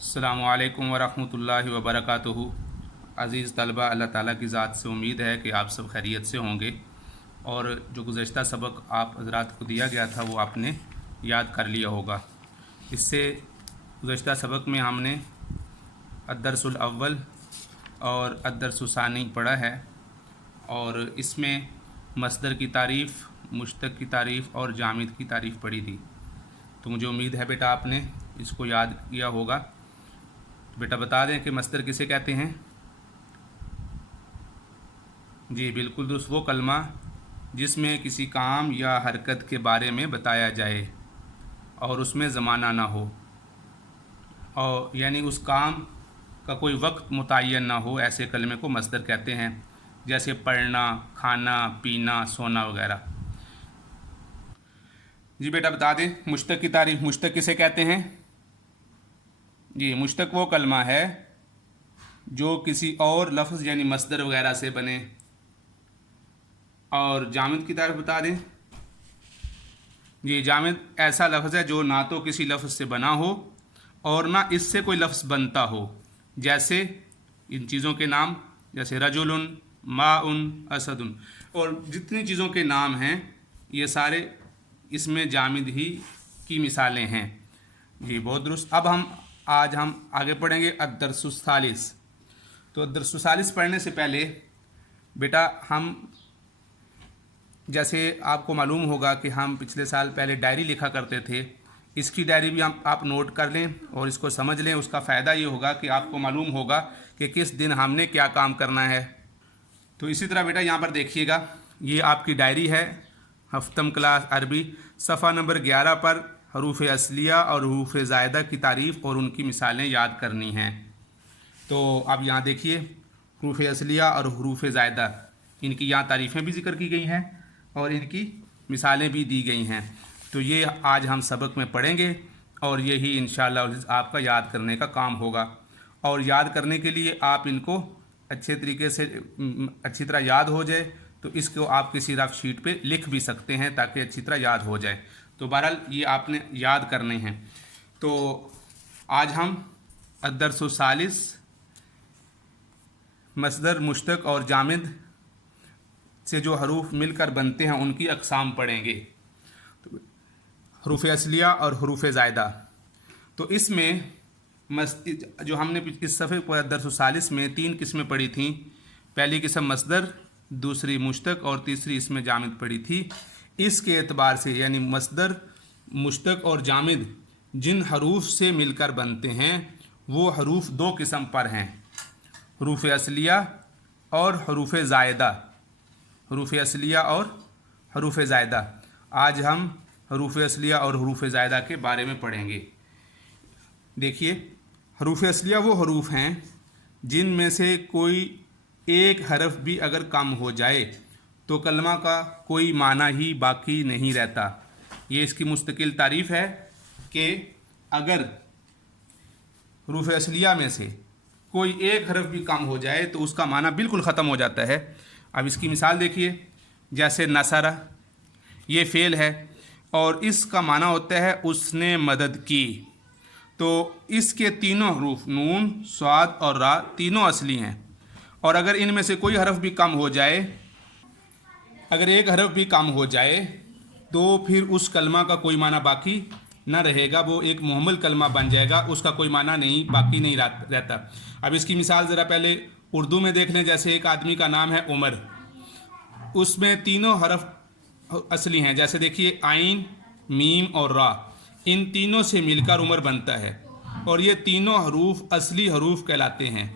अस्सलामु अलैकुम वरहमतुल्लाहि वबरकातुहू। अज़ीज़ तलबा, अल्लाह ताला की ज़ात से उम्मीद है कि आप सब खैरियत से होंगे और जो गुज़श्ता सबक आप हज़रात को दिया गया था वो आपने याद कर लिया होगा। इससे गुज़श्ता सबक में हमने अद्दर्सुल अव्वल और अद्दर्सुसानी पढ़ा है और इसमें मस्दर की तारीफ़, मुश्तक़ की तारीफ़ और जामिद की तारीफ़ पढ़ी थी। तो मुझे उम्मीद है बेटा आपने इसको याद किया होगा। तो बेटा बता दें कि मस्दर किसे कहते हैं। जी बिल्कुल दुरुस्त, वो कलमा जिसमें किसी काम या हरकत के बारे में बताया जाए और उसमें ज़माना ना हो, और यानी उस काम का कोई वक्त मुतय्यन ना हो, ऐसे कलमे को मस्दर कहते हैं। जैसे पढ़ना, खाना, पीना, सोना वगैरह। जी बेटा बता दें मुश्तक़ की तारीफ़। मुश्तक़ किसे कहते हैं? जी मुश्तक़ वो कलमा है जो किसी और लफ्ज़ यानी मस्दर वगैरह से बने। और जामिद की तारीफ़ बता दें। जी जामिद ऐसा लफ्ज़ है जो ना तो किसी लफ्ज़ से बना हो और ना इससे कोई लफ्ज़ बनता हो। जैसे इन चीज़ों के नाम, जैसे रजुलन, माउन, असदुन, और जितनी चीज़ों के नाम हैं ये सारे इसमें जामिद ही की मिसालें हैं। जी बहुत दुरुस्त। अब आज हम आगे पढ़ेंगे अद्दर्सुस्सालिस। तो अद्दर्सुस्सालिस पढ़ने से पहले बेटा हम, जैसे आपको मालूम होगा कि हम पिछले साल पहले डायरी लिखा करते थे, इसकी डायरी भी आप नोट कर लें और इसको समझ लें। उसका फ़ायदा ये होगा कि आपको मालूम होगा कि किस दिन हमने क्या काम करना है। तो इसी तरह बेटा यहाँ पर देखिएगा, ये आपकी डायरी है, हफ्तम क्लास अरबी, सफ़ा नंबर 11 पर हरूफ असलिया और हरूफ ज़ायदा की तारीफ़ और उनकी मिसालें याद करनी हैं। तो अब यहाँ देखिए, हरूफ असलिया और हरूफ ज़ायदा, इनकी यहाँ तारीफ़ें भी ज़िक्र की गई हैं और इनकी मिसालें भी दी गई हैं। तो ये आज हम सबक में पढ़ेंगे और यही इंशाअल्लाह आपका याद करने का काम होगा। और याद करने के लिए आप इनको अच्छे तरीके से अच्छी तरह याद हो जाए, तो इसको आप किसी रफ शीट पे लिख भी सकते हैं ताकि अच्छी तरह याद हो जाए। तो बहरहाल ये आपने याद करने हैं। तो आज हम अद्दर्सुस्सालिस, मस्दर, मुश्तक़ और जामिद से जो हरूफ मिलकर बनते हैं उनकी अक़साम पढ़ेंगे। तो हरूफ असलिया और हरूफ ज़ायदा, तो इसमें जो हमने इस सफ़े पर अद्दर्सुस्सालिस में 3 किस्में पढ़ी थीं। पहली किस्म मस्दर, दूसरी मुश्तक़ और तीसरी इसमें जामिद पढ़ी थी। इसके एतबार से यानी मस्दर, मुश्तक़ और जामिद जिन हरूफ से मिलकर बनते हैं वो हरूफ 2 किस्म पर हैं, हरूफ असलिया और हरूफ ज़ायदा। हरूफ असलिया और हरूफ ज़ायदा। आज हम हरूफ असलिया और हरूफ ज़ायदा के बारे में पढ़ेंगे। देखिए, हरूफ असलिया वो हरूफ हैं जिनमें से कोई एक हरफ भी अगर कम हो जाए तो कलमा का कोई माना ही बाकी नहीं रहता। ये इसकी मुस्तकिल तारीफ़ है कि अगर हरूफ असलिया में से कोई एक हरफ भी कम हो जाए तो उसका माना बिल्कुल ख़त्म हो जाता है। अब इसकी मिसाल देखिए, जैसे नसरा, ये फ़ेल है और इसका माना होता है उसने मदद की। तो इसके तीनों हरूफ नून, स्वाद और रा तीनों असली हैं और अगर इनमें से कोई हरफ भी कम हो जाए, अगर एक हरफ भी कम हो जाए तो फिर उस कलमा का कोई माना बाकी ना रहेगा, वो एक मुहम्मल कलमा बन जाएगा, उसका कोई माना नहीं बाकी नहीं रहता। अब इसकी मिसाल ज़रा पहले उर्दू में देख लें। जैसे एक आदमी का नाम है उमर, उसमें तीनों हरफ असली हैं। जैसे देखिए आइन, मीम और रा, इन तीनों से मिलकर उमर बनता है और ये तीनों हरूफ असली हरूफ कहलाते हैं।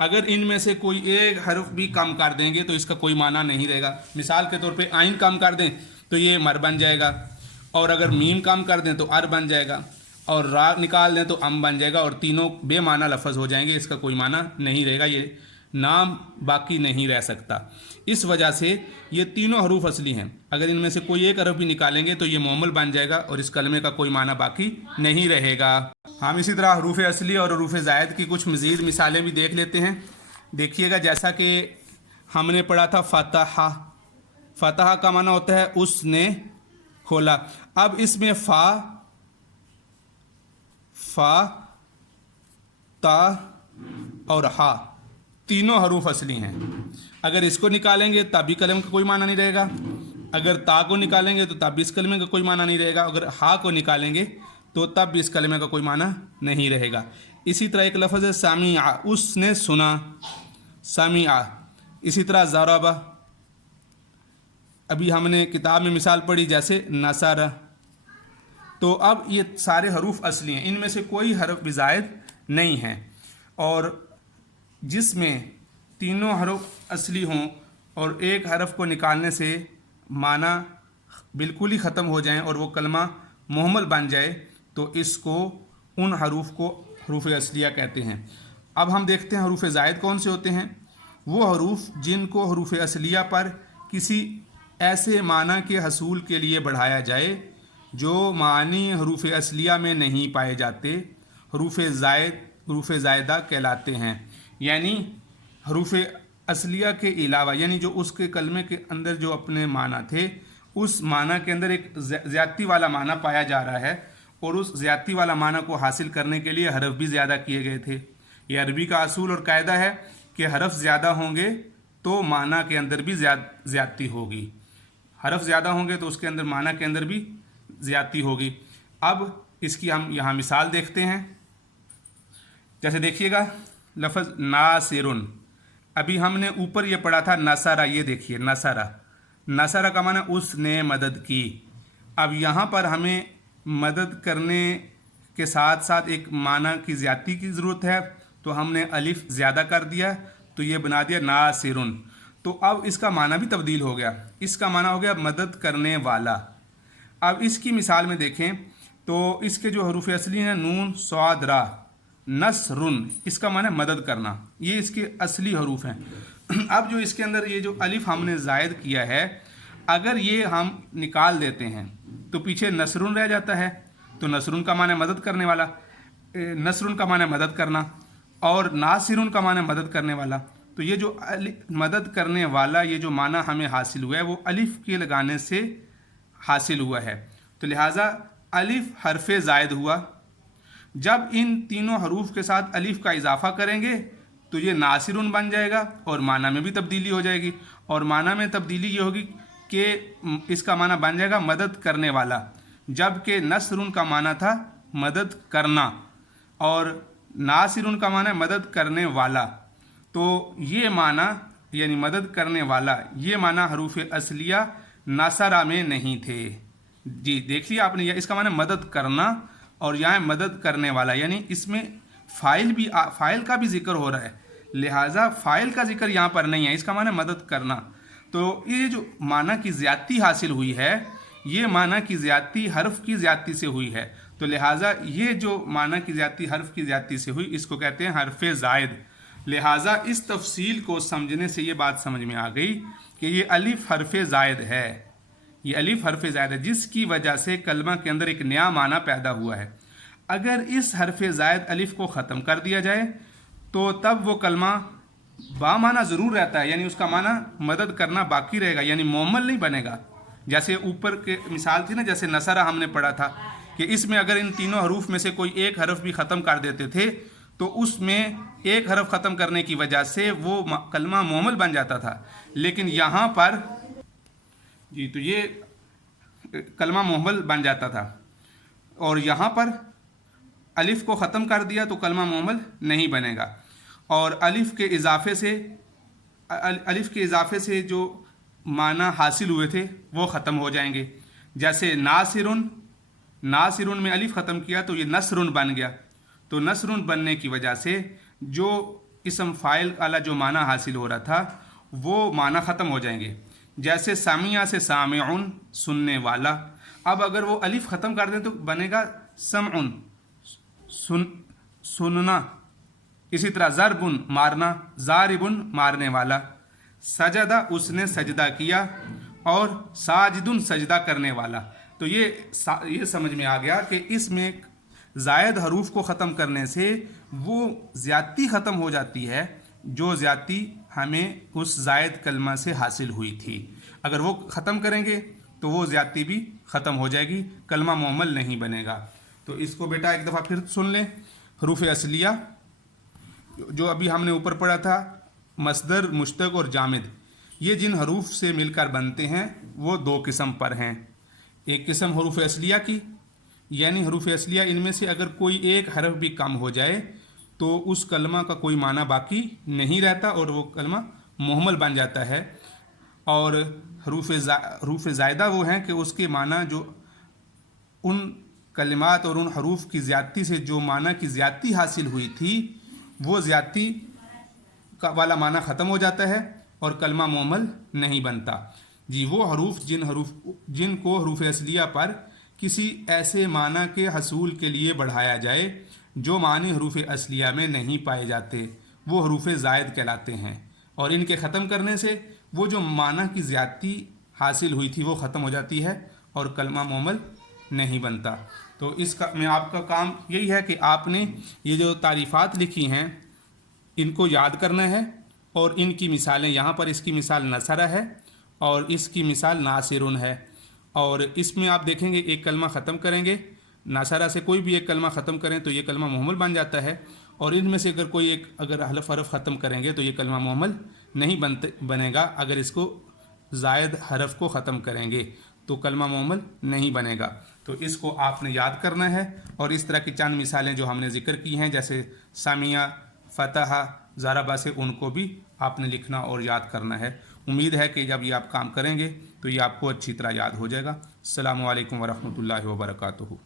अगर इनमें से कोई एक हरफ भी कम कर देंगे तो इसका कोई माना नहीं रहेगा। मिसाल के तौर पे आइन कम कर दें तो ये मर बन जाएगा, और अगर मीम कम कर दें तो अर बन जाएगा, और रा निकाल दें तो अम बन जाएगा, और तीनों बेमाना लफ्ज़ हो जाएंगे, इसका कोई माना नहीं रहेगा, ये नाम बाकी नहीं रह सकता। इस वजह से ये तीनों हरूफ असली हैं। अगर इनमें से कोई एक हरफ भी निकालेंगे तो ये मुअम्मल बन जाएगा और इस कलमे का कोई माना बाकी नहीं रहेगा। हम इसी तरह हरूफ असली और हरूफ ज़ायद की कुछ मज़ीद मिसालें भी देख लेते हैं। देखिएगा, जैसा कि हमने पढ़ा था फ़तहा, फ़तहा का माना होता है उसने खोला। अब इसमें फ़ा تا اور हा तीनों हरूफ असली हैं। अगर इसको निकालेंगे तब भी कलम का कोई माना नहीं रहेगा, अगर ता को निकालेंगे तो तब भी इस कलमे का कोई माना नहीं रहेगा, अगर हा को निकालेंगे तो तब भी इस कलमे का कोई माना नहीं रहेगा। इसी तरह एक लफ्ज़ है सामिआ, उसने सुना, सामिआ। इसी तरह ज़रबा, अभी हमने किताब में मिसाल पढ़ी जैसे नसर। तो अब ये सारे हरूफ असली हैं, इनमें से कोई हरफ भी ज़ायद नहीं है, और जिसमें तीनों हरफ असली हों और एक हरफ को निकालने से माना बिल्कुल ही ख़त्म हो जाए और वो कलमा मुहम्मल बन जाए, तो इसको उन हरूफ को हरूफ असलिया कहते हैं। अब हम देखते हैं हरूफ ज़ायद कौन से होते हैं। वो हरूफ जिनको हरूफ असलिया पर किसी ऐसे माना के हसूल के लिए बढ़ाया जाए जो मानी हरूफ असलिया में नहीं पाए जाते, हरूफ ज़ायदा कहलाते हैं। यानी हरूफ असलिया के अलावा, यानी जो उसके कलमे के अंदर जो अपने माना थे, उस माना के अंदर एक ज़्यादती वाला माना पाया जा रहा है, और उस ज़्यादती वाला माना को हासिल करने के लिए हरफ भी ज़्यादा किए गए थे। ये अरबी का असूल और कायदा है कि हरफ ज़्यादा होंगे तो माना के अंदर भी ज़्यादती होगी, हरफ ज़्यादा होंगे तो उसके अंदर माना के अंदर भी ज़्यादती होगी। अब इसकी हम यहाँ मिसाल देखते हैं। जैसे देखिएगा लफ्ज़ नासिरुन, अभी हमने ऊपर ये पढ़ा था नसरा, ये देखिए नसरा, नसरा का माना उसने मदद की। अब यहाँ पर हमें मदद करने के साथ साथ एक माना की ज़्यादती की ज़रूरत है, तो हमने अलिफ ज़्यादा कर दिया, तो ये बना दिया नासिरुन। तो अब इसका माना भी तब्दील हो गया, इसका माना हो गया मदद करने वाला। अब इसकी मिसाल में देखें तो इसके जो हरूफ असली हैं नून स्वाद रा, नसरुन, इसका माना मदद करना, ये इसके असली हरूफ हैं। अब जो इसके अंदर ये जो अलिफ हमने ज़ायद किया है, अगर ये हम निकाल देते हैं तो पीछे नसरुन रह जाता है, तो नसरुन का माना मदद करने वाला, नसरुन का माना मदद करना, और नासिरुन का माना मदद करने वाला। तो ये जो मदद करने वाला ये जो माना हमें हासिल हुआ है वो अलिफ के लगाने से हासिल हुआ है, तो लिहाजा अलिफ हरफ ज़ायद हुआ। जब इन तीनों हरूफ के साथ अलिफ का इजाफा करेंगे तो ये नासिरुन बन जाएगा और माना में भी तब्दीली हो जाएगी, और माना में तब्दीली ये होगी कि इसका माना बन जाएगा मदद करने वाला, जबकि नसरुन का माना था मदद करना और नासिरुन का माना मदद करने वाला। तो ये माना यानी मदद करने वाला, ये माना हरूफ असलिया नसरा में नहीं थे। जी देखिए आपने, इसका माना मदद करना और यहाँ मदद करने वाला, यानी इसमें फ़ाइल का भी जिक्र हो रहा है, लिहाजा फ़ाइल का जिक्र यहाँ पर नहीं है, इसका माना मदद करना। तो ये जो माना की ज़्यादती हासिल हुई है, ये माना की ज़्यादती हर्फ की ज़्यादती से हुई है, तो लिहाजा ये जो माना की ज़्यादती हर्फ की ज़्यादती से हुई, इसको कहते हैं हर्फ ज़ायद। लिहाजा इस तफसील को समझने से ये बात समझ में आ गई कि ये अलिफ हर्फ ज़ायद है, ये अलिफ हर्फ ज़ायद है, जिसकी वजह से कलमा के अंदर एक नया माना पैदा हुआ है। अगर इस हर्फ ज़ायद अलिफ को ख़त्म कर दिया जाए तो तब वो कलमा बामाना ज़रूर रहता है, यानी उसका माना मदद करना बाकी रहेगा, यानी मुअम्मल नहीं बनेगा। जैसे ऊपर के मिसाल थी ना, जैसे नसरा हमने पढ़ा था कि इसमें अगर इन तीनों हरूफ में से कोई एक हरफ भी ख़त्म कर देते थे तो उसमें एक हरफ ख़त्म करने की वजह से वो कलमा मुअम्मल बन जाता था, लेकिन यहाँ पर जी तो ये कलमा मुअम्मल बन जाता था, और यहाँ पर अलिफ को ख़त्म कर दिया तो कलमा मुअम्मल नहीं बनेगा। और अलिफ के इजाफे से जो माना हासिल हुए थे वो ख़त्म हो जाएंगे। जैसे नासिरुन में अलिफ ख़त्म किया तो ये नसरुन बन गया, तो नसरुन बनने की वजह से जो इसम फ़ाइल वाला जो माना हासिल हो रहा था वो माना ख़त्म हो जाएंगे। जैसे सामिया से सामिउन, सुनने वाला, अब अगर वो अलिफ ख़त्म कर दें तो बनेगा समउन, सुनना। इसी तरह ज़रबुन, मारना, ज़ारिबुन, मारने वाला। सजदा, उसने सजदा किया, और साजिदुन, सजदा करने वाला। तो ये समझ में आ गया कि इसमें ज़ायद हरूफ को ख़त्म करने से वो ज़्यादती ख़त्म हो जाती है जो ज़्यादती हमें उस ज़ायद कलमा से हासिल हुई थी। अगर वो ख़त्म करेंगे तो वो ज़्यादती भी ख़त्म हो जाएगी, कलमा मुअम्मल नहीं बनेगा। तो इसको बेटा एक दफ़ा फिर सुन लें। हरूफ असलिया जो अभी हमने ऊपर पढ़ा था मस्दर, मुश्तक और जामिद, ये जिन हरूफ से मिलकर बनते हैं वो दो किस्म पर हैं। एक किस्म हरूफ असलिया की, यानी हरूफ असलिया इनमें से अगर कोई एक हरफ भी कम हो जाए तो उस कलमा का कोई माना बाकी नहीं रहता और वो कलमा मुहम्मल बन जाता है। और हरूफ ज़ायदा वो हैं कि उसके माना जो उन कलिमात और उन हरूफ की ज़्यादती से जो माना की ज़्यादती हासिल हुई थी वो ज़्यादती का वाला माना ख़त्म हो जाता है और कलमा मुअम्मल नहीं बनता। जी, वो जिनको हरूफ असलिया पर किसी ऐसे माना के हसूल के लिए बढ़ाया जाए जो मानी हरूफ असलिया में नहीं पाए जाते, वो हरूफ ज़ायद कहलाते हैं। और इनके ख़त्म करने से वो जो माना की ज़्यादती हासिल हुई थी वो ख़त्म हो जाती है और कलमा मुअम्मल नहीं बनता। तो इसका में आपका काम यही है कि आपने ये जो तारीफ़ात लिखी हैं इनको याद करना है और इनकी मिसालें, यहाँ पर इसकी मिसाल नसरा है और इसकी मिसाल नासिरुन है। और इसमें आप देखेंगे एक कलमा ख़त्म करेंगे, नासरा से कोई भी एक कलमा ख़त्म करें तो ये कलमा मुहम्मल बन जाता है। और इनमें से अगर कोई एक अगर हरफ ख़त्म करेंगे तो ये कलमा मुहम्मल नहीं बनेगा। अगर इसको ज़ायद हरफ को ख़त्म करेंगे तो कलमा मुहम्मल नहीं बनेगा। तो इसको आपने याद करना है। और इस तरह की चंद मिसालें जो हमने ज़िक्र की हैं जैसे सामिया, फ़तह, ज़रबा से, उनको भी आपने लिखना और याद करना है। उम्मीद है कि जब ये आप काम करेंगे तो ये आपको अच्छी तरह याद हो जाएगा। अस्सलामु अलैकुम वरहमतुल्लाहि वबरकातुहू।